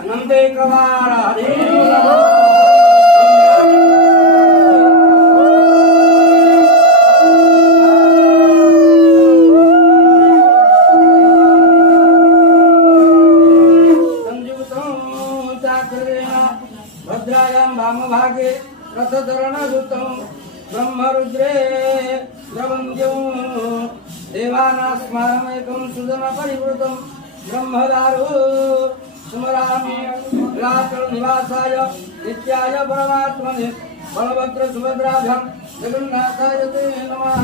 अनंत एकवार हरी भद्रायां वामभागे रथधरणयुतं ब्रह्मरुद्रे द्रवन्द्यो देवानास्मारमेकं सुजनपरिवृतं ब्रह्मदारु स्मरामि निवासाय नित्याय परमात्मने बलभद्र सुभद्राभ्यां जगन्नाथाय ते नमः।